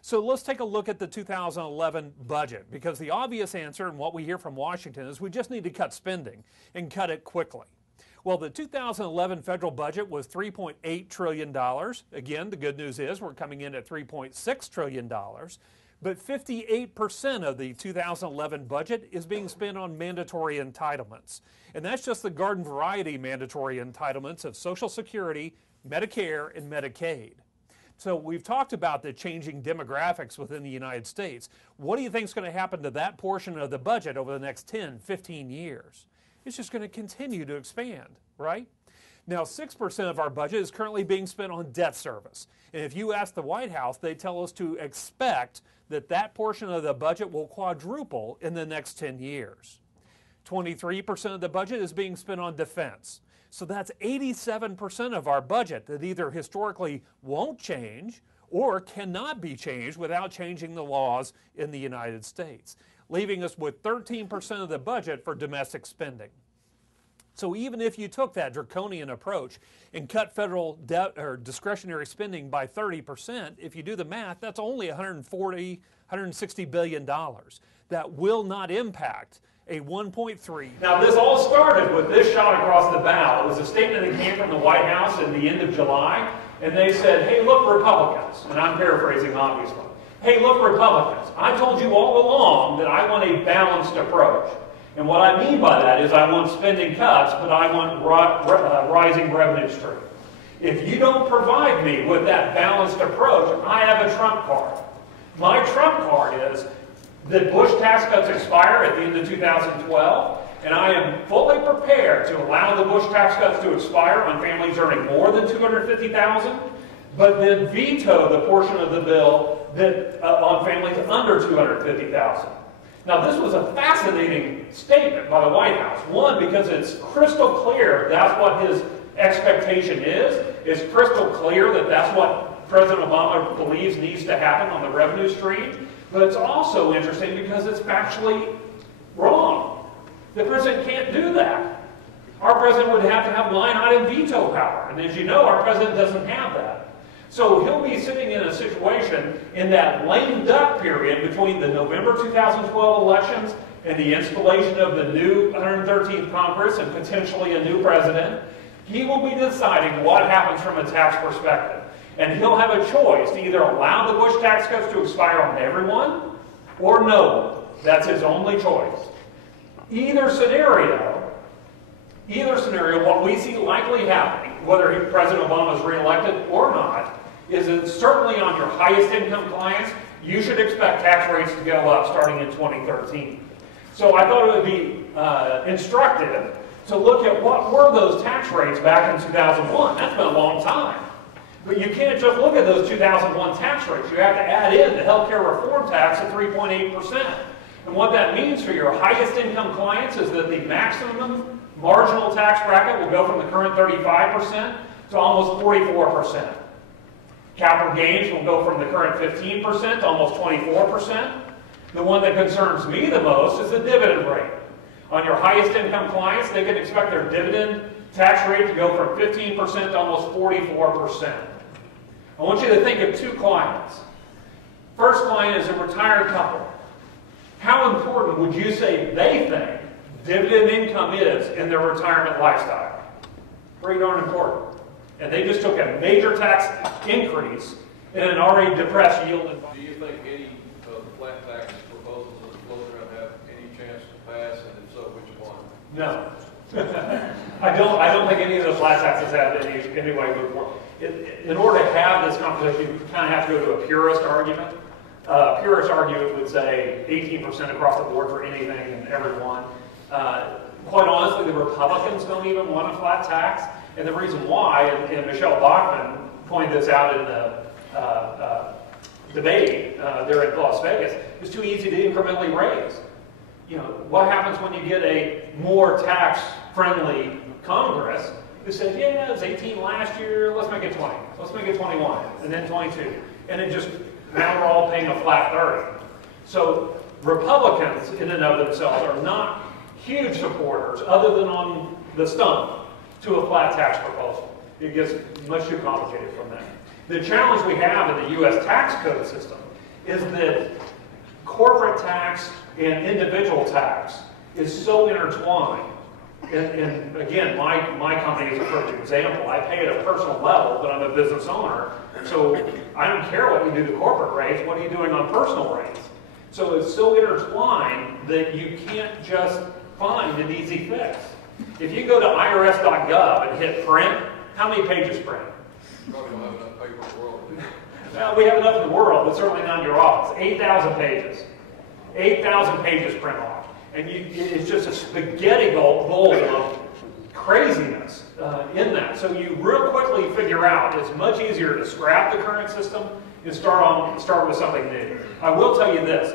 So let's take a look at the 2011 budget, because the obvious answer and what we hear from Washington is we just need to cut spending and cut it quickly. Well, the 2011 federal budget was $3.8 trillion. Again, the good news is we're coming in at $3.6 trillion. But 58% of the 2011 budget is being spent on mandatory entitlements. And that's just the garden variety mandatory entitlements of Social Security, Medicare, and Medicaid. So we've talked about the changing demographics within the United States. What do you think is going to happen to that portion of the budget over the next 10, 15 years? It's just going to continue to expand, right? Now, 6% of our budget is currently being spent on debt service. And if you ask the White House, they tell us to expect that that portion of the budget will quadruple in the next 10 years. 23% of the budget is being spent on defense. So that's 87% of our budget that either historically won't change or cannot be changed without changing the laws in the United States, leaving us with 13% of the budget for domestic spending. So even if you took that draconian approach and cut federal debt or discretionary spending by 30%, if you do the math, that's only $160 billion. That will not impact a 1.3. Now, this all started with this shot across the bow. It was a statement that came from the White House at the end of July, and they said, hey, look, Republicans, and I'm paraphrasing obviously, hey, look, Republicans, I told you all along that I want a balanced approach. And what I mean by that is I want spending cuts, but I want rising revenue stream. If you don't provide me with that balanced approach, I have a trump card. My trump card is that Bush tax cuts expire at the end of 2012, and I am fully prepared to allow the Bush tax cuts to expire on families earning more than $250,000, but then veto the portion of the bill that on families under $250,000. Now, this was a fascinating statement by the White House. One, because it's crystal clear that's what his expectation is. It's crystal clear that that's what President Obama believes needs to happen on the revenue stream. But it's also interesting because it's factually wrong. The president can't do that. Our president would have to have line item veto power. And as you know, our president doesn't have that. So he'll be sitting in a situation in that lame duck period between the November 2012 elections and the installation of the new 113th Congress and potentially a new president. He will be deciding what happens from a tax perspective. And he'll have a choice to either allow the Bush tax cuts to expire on everyone or no. That's his only choice. Either scenario, what we see likely happening, whether President Obama is reelected or not, is that certainly on your highest income clients, you should expect tax rates to go up starting in 2013. So I thought it would be instructive to look at what were those tax rates back in 2001. That's been a long time. But you can't just look at those 2001 tax rates. You have to add in the healthcare reform tax at 3.8%. And what that means for your highest income clients is that the maximum marginal tax bracket will go from the current 35% to almost 44%. Capital gains will go from the current 15% to almost 24%. The one that concerns me the most is the dividend rate. On your highest income clients, they can expect their dividend tax rate to go from 15% to almost 44%. I want you to think of two clients. First client is a retired couple. How important would you say they think dividend income is in their retirement lifestyle? Pretty darn important. And they just took a major tax increase in an already depressed yield. Do you think any of the flat tax proposals that are floating around have any chance to pass, and if so, which one? No. I don't think any of the flat taxes have any way to move forward. In order to have this conversation, you kind of have to go to a purist argument. Purist argument would say 18% across the board for anything and everyone. Quite honestly, the Republicans don't even want a flat tax. And the reason why, and Michelle Bachmann pointed this out in the debate there in Las Vegas, it's too easy to incrementally raise. You know, what happens when you get a more tax-friendly Congress who says, yeah, it was 18 last year, let's make it 20, let's make it 21, and then 22. And it just, now we're all paying a flat 30. So Republicans in and of themselves are not huge supporters, other than on the stump, to a flat tax proposal. It gets much too complicated from that. The challenge we have in the U.S. tax code system is that corporate tax and individual tax is so intertwined. And again, my company is a perfect example. I pay at a personal level, but I'm a business owner. So I don't care what you do to corporate rates. What are you doing on personal rates? So it's so intertwined that you can't just find an easy fix. If you go to irs.gov and hit print, how many pages print? Probably don't have enough paper in the world. Well, we have enough in the world, but certainly not in your office. 8,000 pages. 8,000 pages print off. And it's just a spaghetti bowl of craziness in that. So you real quickly figure out it's much easier to scrap the current system and start with something new. I will tell you this.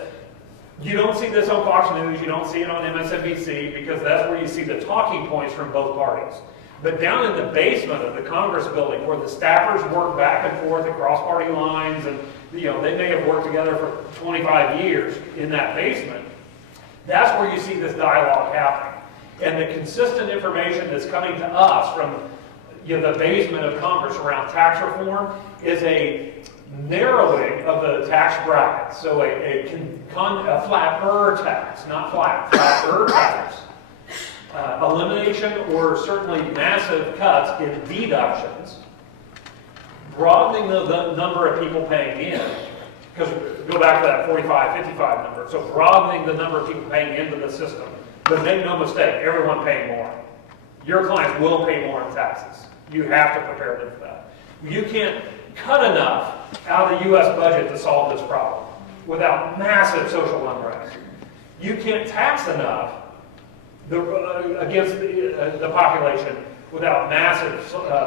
You don't see this on Fox News, you don't see it on MSNBC, because that's where you see the talking points from both parties. But down in the basement of the Congress building, where the staffers work back and forth across party lines, and they may have worked together for 25 years in that basement, that's where you see this dialogue happening. And the consistent information that's coming to us from the basement of Congress around tax reform is a narrowing of the tax bracket. So a flatter tax, not flatter tax. Elimination or certainly massive cuts in deductions, broadening the number of people paying in, because go back to that 45, 55 number, so broadening the number of people paying into the system, but make no mistake, everyone paying more. Your clients will pay more in taxes. You have to prepare them for that. You can't cut enough out of the U.S. budget to solve this problem without massive social unrest. You can't tax enough against the population without massive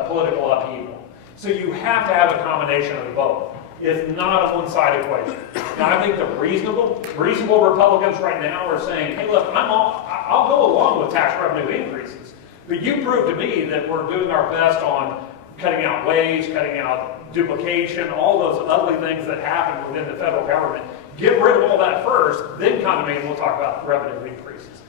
political upheaval. So you have to have a combination of both. It's not a one-sided equation. Now, I think the reasonable Republicans right now are saying, hey, look, I'll go along with tax revenue increases, but you prove to me that we're doing our best on cutting out waste, cutting out duplication, all those ugly things that happen within the federal government. Get rid of all that first, then come to me and we'll talk about revenue increases.